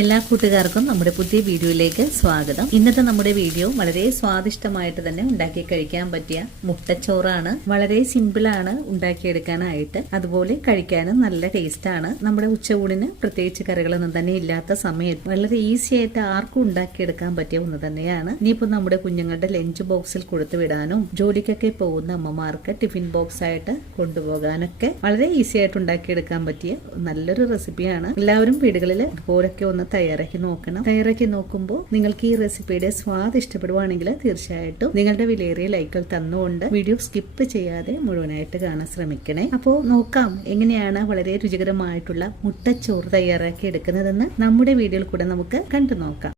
എല്ലാ കൂട്ടുകാർക്കും നമ്മുടെ പുതിയ വീഡിയോയിലേക്ക് സ്വാഗതം. ഇന്നത്തെ നമ്മുടെ വീഡിയോ വളരെ സ്വാദിഷ്ടമായിട്ട് തന്നെ ഉണ്ടാക്കി കഴിക്കാൻ പറ്റിയ മുട്ടച്ചോറാണ്. വളരെ സിമ്പിളാണ് ഉണ്ടാക്കിയെടുക്കാനായിട്ട്, അതുപോലെ കഴിക്കാനും നല്ല ടേസ്റ്റ് ആണ്. നമ്മുടെ ഉച്ചയൂണിന് പ്രത്യേകിച്ച് കറികളൊന്നും തന്നെ ഇല്ലാത്ത സമയത്ത് വളരെ ഈസി ആയിട്ട് ആർക്കും ഉണ്ടാക്കിയെടുക്കാൻ പറ്റിയ ഒന്ന് തന്നെയാണ്. ഇനിയിപ്പോ നമ്മുടെ കുഞ്ഞുങ്ങളുടെ ലഞ്ച് ബോക്സിൽ കൊടുത്തു വിടാനും ജോലിക്കൊക്കെ പോകുന്ന അമ്മമാർക്ക് ടിഫിൻ ബോക്സ് ആയിട്ട് കൊണ്ടുപോകാനൊക്കെ വളരെ ഈസി ആയിട്ട് ഉണ്ടാക്കിയെടുക്കാൻ പറ്റിയ നല്ലൊരു റെസിപ്പിയാണ്. എല്ലാവരും വീടുകളിൽ ഇതുപോലൊക്കെ ഒന്ന് തയ്യാറാക്കി നോക്കണം. തയ്യാറാക്കി നോക്കുമ്പോൾ നിങ്ങൾക്ക് ഈ റെസിപ്പിയുടെ സ്വാദ് ഇഷ്ടപ്പെടുവാണെങ്കിൽ തീർച്ചയായിട്ടും നിങ്ങളുടെ വിലയേറിയ ലൈക്കുകൾ തന്നുകൊണ്ട് വീഡിയോ സ്കിപ്പ് ചെയ്യാതെ മുഴുവനായിട്ട് കാണാൻ ശ്രമിക്കണേ. അപ്പോൾ നോക്കാം എങ്ങനെയാണ് വളരെ രുചികരമായിട്ടുള്ള മുട്ടച്ചോറ് തയ്യാറാക്കി എടുക്കുന്നതെന്ന് നമ്മുടെ വീഡിയോയിൽ കൂടെ നമുക്ക് കണ്ടു നോക്കാം.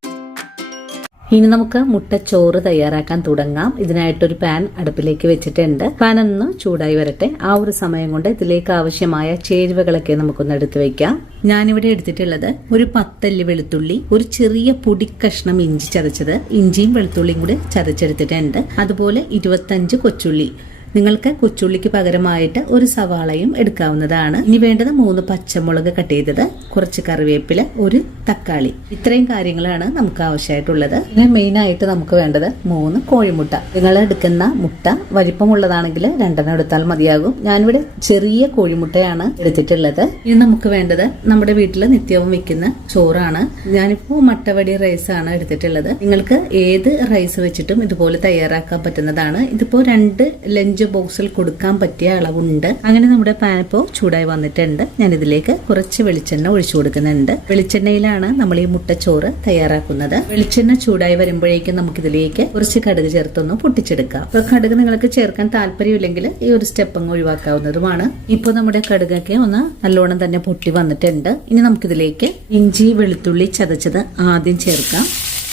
ഇനി നമുക്ക് മുട്ടച്ചോറ് തയ്യാറാക്കാൻ തുടങ്ങാം. ഇതിനായിട്ടൊരു പാൻ അടുപ്പിലേക്ക് വെച്ചിട്ടുണ്ട്. പാൻ ഒന്ന് ചൂടായി വരട്ടെ. ആ ഒരു സമയം കൊണ്ട് ഇതിലേക്ക് ആവശ്യമായ ചേരുവകളൊക്കെ നമുക്കൊന്ന് എടുത്തു വെക്കാം. ഞാനിവിടെ എടുത്തിട്ടുള്ളത് ഒരു 10 അല്ലി വെളുത്തുള്ളി, ഒരു ചെറിയ പൊടിക്കഷ്ണം ഇഞ്ചി ചതച്ചത്, ഇഞ്ചിയും വെളുത്തുള്ളിയും കൂടി ചതച്ചെടുത്തിട്ടുണ്ട്. അതുപോലെ 25 കൊച്ചുള്ളി. നിങ്ങൾക്ക് കൊച്ചുള്ളിക്ക് പകരമായിട്ട് ഒരു സവാളയും എടുക്കാവുന്നതാണ്. ഇനി വേണ്ടത് 3 പച്ചമുളക് കട്ട് ചെയ്തത്, കുറച്ച് കറിവേപ്പില, ഒരു തക്കാളി. ഇത്രയും കാര്യങ്ങളാണ് നമുക്ക് ആവശ്യമായിട്ടുള്ളത്. പിന്നെ മെയിൻ ആയിട്ട് നമുക്ക് വേണ്ടത് 3 കോഴിമുട്ട. നിങ്ങൾ എടുക്കുന്ന മുട്ട വലിപ്പമുള്ളതാണെങ്കിൽ 2 എടുത്താൽ മതിയാകും. ഞാനിവിടെ ചെറിയ കോഴിമുട്ടയാണ് എടുത്തിട്ടുള്ളത്. ഇനി നമുക്ക് വേണ്ടത് നമ്മുടെ വീട്ടിൽ നിത്യവും വെക്കുന്ന ചോറാണ്. ഞാനിപ്പോ മട്ടവടി റൈസ് ആണ് എടുത്തിട്ടുള്ളത്. നിങ്ങൾക്ക് ഏത് റൈസ് വെച്ചിട്ടും ഇതുപോലെ തയ്യാറാക്കാൻ പറ്റുന്നതാണ്. ഇതിപ്പോ 2 ലഞ്ച് ബോക്സിൽ കൊടുക്കാൻ പറ്റിയ അളവുണ്ട്. അങ്ങനെ നമ്മുടെ പാൻ ഇപ്പോൾ ചൂടായി വന്നിട്ടുണ്ട്. ഞാൻ ഇതിലേക്ക് കുറച്ച് വെളിച്ചെണ്ണ ഒഴിച്ചു കൊടുക്കുന്നുണ്ട്. വെളിച്ചെണ്ണയിലാണ് നമ്മൾ ഈ മുട്ടച്ചോറ് തയ്യാറാക്കുന്നത്. വെളിച്ചെണ്ണ ചൂടായി വരുമ്പോഴേക്കും നമുക്കിതിലേക്ക് കുറച്ച് കടുക് ചേർത്തൊന്ന് പൊട്ടിച്ചെടുക്കാം. അപ്പൊ കടുക് നിങ്ങൾക്ക് ചേർക്കാൻ താല്പര്യമില്ലെങ്കിൽ ഈ ഒരു സ്റ്റെപ്പ് അങ്ങ് ഒഴിവാക്കാവുന്നതുമാണ്. ഇപ്പോൾ നമ്മുടെ കടുകൊക്കെ ഒന്ന് നല്ലോണം തന്നെ പൊട്ടി വന്നിട്ടുണ്ട്. ഇനി നമുക്കിതിലേക്ക് ഇഞ്ചി വെളുത്തുള്ളി ചതച്ചത് ആദ്യം ചേർക്കാം.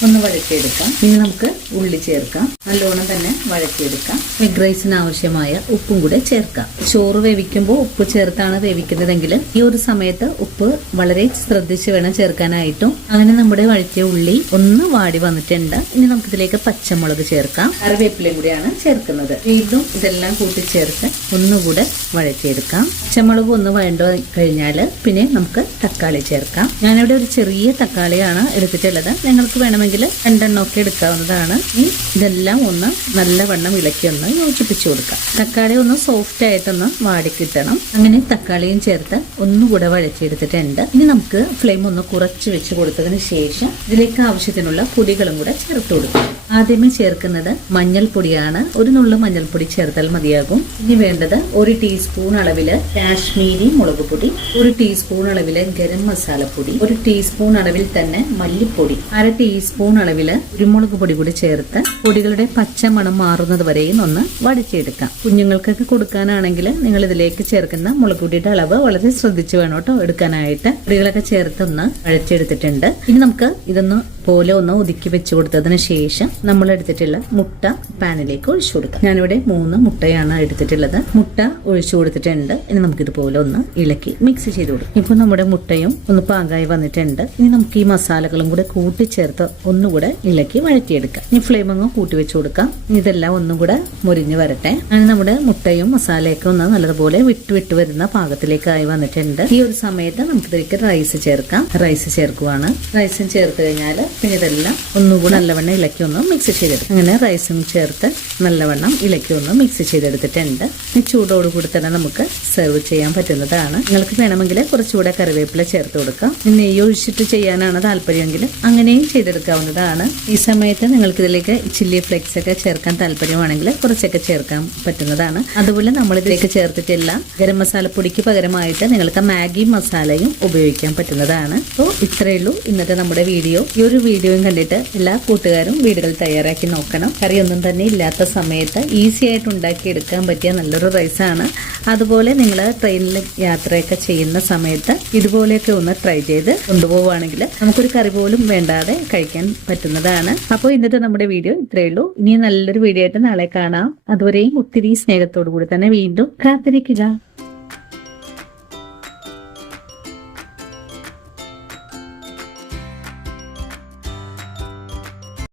ഒന്ന് വഴറ്റിയെടുക്കാം. ഇനി നമുക്ക് ഉള്ളി ചേർക്കാം. നല്ലോണം തന്നെ വഴറ്റിയെടുക്കാം. എഗ് റൈസിന് ആവശ്യമായ ഉപ്പും കൂടെ ചേർക്കാം. ചോറ് വേവിക്കുമ്പോൾ ഉപ്പ് ചേർത്താണ് വേവിക്കുന്നതെങ്കിൽ ഈ ഒരു സമയത്ത് ഉപ്പ് വളരെ ശ്രദ്ധിച്ച് വേണം ചേർക്കാനായിട്ടും. അങ്ങനെ നമ്മുടെ വഴറ്റിയ ഉള്ളി ഒന്ന് വാടി വന്നിട്ടുണ്ട്. ഇനി നമുക്കിതിലേക്ക് പച്ചമുളക് ചേർക്കാം. കറിവേപ്പിലയും കൂടിയാണ് ചേർക്കുന്നത്. വീണ്ടും ഇതെല്ലാം കൂട്ടിച്ചേർത്ത് ഒന്നുകൂടെ വഴറ്റിയെടുക്കാം. പച്ചമുളക് ഒന്ന് വഴണ്ട കഴിഞ്ഞാൽ പിന്നെ നമുക്ക് തക്കാളി ചേർക്കാം. ഞാനിവിടെ ഒരു ചെറിയ തക്കാളിയാണ് എടുത്തിട്ടുള്ളത്. നിങ്ങൾക്ക് വേണമെങ്കിൽ 2 എണ്ണമൊക്കെ എടുക്കാവുന്നതാണ്. ഇതെല്ലാം ഒന്ന് നല്ലവണ്ണം ഇളക്കി ഒന്ന് യോജിപ്പിച്ചു കൊടുക്കാം. തക്കാളി ഒന്ന് സോഫ്റ്റ് ആയിട്ടൊന്ന് വാടി കിട്ടണം. അങ്ങനെ തക്കാളിയും ചേർത്ത് ഒന്നുകൂടെ വഴറ്റിയെടുത്തിട്ടുണ്ട്. ഇനി നമുക്ക് ഫ്ലെയിം ഒന്ന് കുറച്ച് വെച്ച് കൊടുത്തതിന് ശേഷം ഇതിലേക്ക് ആവശ്യത്തിനുള്ള പൊടികളും കൂടെ ചേർത്ത് കൊടുക്കാം. ആദ്യമേ ചേർക്കുന്നത് മഞ്ഞൾപ്പൊടിയാണ്. ഒരു നുള്ളു മഞ്ഞൾപ്പൊടി ചേർത്താൽ മതിയാകും. ഇനി വേണ്ടത് 1 ടീസ്പൂൺ അളവില് കാശ്മീരി മുളക് പൊടി, 1 ടീസ്പൂൺ അളവില് ഗരം മസാലപ്പൊടി, 1 ടീസ്പൂൺ അളവിൽ തന്നെ മല്ലിപ്പൊടി, 1/2 ടീസ്പൂൺ അളവില് കുരുമുളക് പൊടി കൂടി ചേർത്ത് പൊടികളുടെ പച്ച മണം മാറുന്നത് വരെയും ഒന്ന് വടിച്ചെടുക്കാം. കുഞ്ഞുങ്ങൾക്കൊക്കെ കൊടുക്കാനാണെങ്കിൽ നിങ്ങൾ ഇതിലേക്ക് ചേർക്കുന്ന മുളക് പൊടിയുടെ അളവ് വളരെ ശ്രദ്ധിച്ചു വേണം കേട്ടോ എടുക്കാനായിട്ട്. പൊടികളൊക്കെ ചേർത്തൊന്ന് വഴച്ചെടുത്തിട്ടുണ്ട്. ഇനി നമുക്ക് ഇതൊന്ന് പോലെ ഒന്ന് ഒതുക്കി വെച്ച് കൊടുത്തതിന് ശേഷം നമ്മൾ എടുത്തിട്ടുള്ള മുട്ട പാനിലേക്ക് ഒഴിച്ചു കൊടുക്കാം. ഞാനിവിടെ 3 മുട്ടയാണ് എടുത്തിട്ടുള്ളത്. മുട്ട ഒഴിച്ചു കൊടുത്തിട്ടുണ്ട്. ഇനി നമുക്ക് ഇതുപോലെ ഒന്ന് ഇളക്കി മിക്സ് ചെയ്ത് കൊടുക്കാം. ഇപ്പൊ നമ്മുടെ മുട്ടയും ഒന്ന് പാകമായി വന്നിട്ടുണ്ട്. ഇനി നമുക്ക് ഈ മസാലകളും കൂടെ കൂട്ടിച്ചേർത്ത് ഒന്നുകൂടെ ഇളക്കി വഴറ്റിയെടുക്കാം. ഇനി ഫ്ലെയിം അങ്ങ് കൂട്ടി വെച്ച് കൊടുക്കാം. ഇതെല്ലാം ഒന്നും കൂടെ മുരിഞ്ഞു വരട്ടെ. അങ്ങനെ നമ്മുടെ മുട്ടയും മസാലയൊക്കെ ഒന്ന് നല്ലതുപോലെ വിട്ട് വരുന്ന പാകത്തിലേക്കായി വന്നിട്ടുണ്ട്. ഈ ഒരു സമയത്ത് നമുക്ക് ഇതിലേക്ക് റൈസ് ചേർക്കാം. റൈസ് ചേർക്കുവാണ്. റൈസും ചേർത്ത് കഴിഞ്ഞാൽ പിന്നെ ഇതെല്ലാം ഒന്നുകൂടെ നല്ലവണ്ണം ഇളക്കി ഒന്ന് മിക്സ് ചെയ്തെടുക്കും. അങ്ങനെ റൈസും ചേർത്ത് നല്ലവണ്ണം ഇളക്കി ഒന്ന് മിക്സ് ചെയ്തെടുത്തിട്ടുണ്ട്. ഈ ചൂടോട് കൂടി തന്നെ നമുക്ക് സെർവ് ചെയ്യാൻ പറ്റുന്നതാണ്. നിങ്ങൾക്ക് വേണമെങ്കിൽ കുറച്ചുകൂടെ കറിവേപ്പില ചേർത്ത് കൊടുക്കാം. നെയ്യ് ഒഴിച്ചിട്ട് ചെയ്യാനാണ് താല്പര്യമെങ്കിൽ അങ്ങനെയും ചെയ്തെടുക്കാവുന്നതാണ്. ഈ സമയത്ത് നിങ്ങൾക്ക് ഇതിലേക്ക് ചില്ലി ഫ്ലേക്സ് ഒക്കെ ചേർക്കാൻ താല്പര്യമാണെങ്കിൽ കുറച്ചൊക്കെ ചേർക്കാൻ പറ്റുന്നതാണ്. അതുപോലെ നമ്മൾ ഇതിലേക്ക് ചേർത്തിട്ടില്ല ഗരം മസാലപ്പൊടിക്ക് പകരമായിട്ട് നിങ്ങൾക്ക് മാഗി മസാലയും ഉപയോഗിക്കാൻ പറ്റുന്നതാണ്. അപ്പോൾ ഇത്രയേ ഉള്ളൂ ഇന്നത്തെ നമ്മുടെ വീഡിയോ. ഈ ഒരു വീഡിയോയും കണ്ടിട്ട് എല്ലാ കൂട്ടുകാരും വീടുകൾ തയ്യാറാക്കി നോക്കണം. കറിയൊന്നും തന്നെ ഇല്ലാത്ത സമയത്ത് ഈസി ആയിട്ട് ഉണ്ടാക്കിയെടുക്കാൻ പറ്റിയ നല്ലൊരു റൈസാണ്. അതുപോലെ നിങ്ങൾ ട്രെയിനിൽ യാത്രയൊക്കെ ചെയ്യുന്ന സമയത്ത് ഇതുപോലെയൊക്കെ ഒന്ന് ട്രൈ ചെയ്ത് കൊണ്ടുപോവുകയാണെങ്കിൽ നമുക്കൊരു കറി പോലും വേണ്ടാതെ കഴിക്കാൻ പറ്റുന്നതാണ്. അപ്പോൾ ഇന്നത്തെ നമ്മുടെ വീഡിയോ ഇത്രയേ ഉള്ളൂ. ഇനി നല്ലൊരു വീഡിയോ ആയിട്ട് നാളെ കാണാം. അതുവരെയും ഒത്തിരി സ്നേഹത്തോടു കൂടി തന്നെ വീണ്ടും കാത്തിരിക്കുക.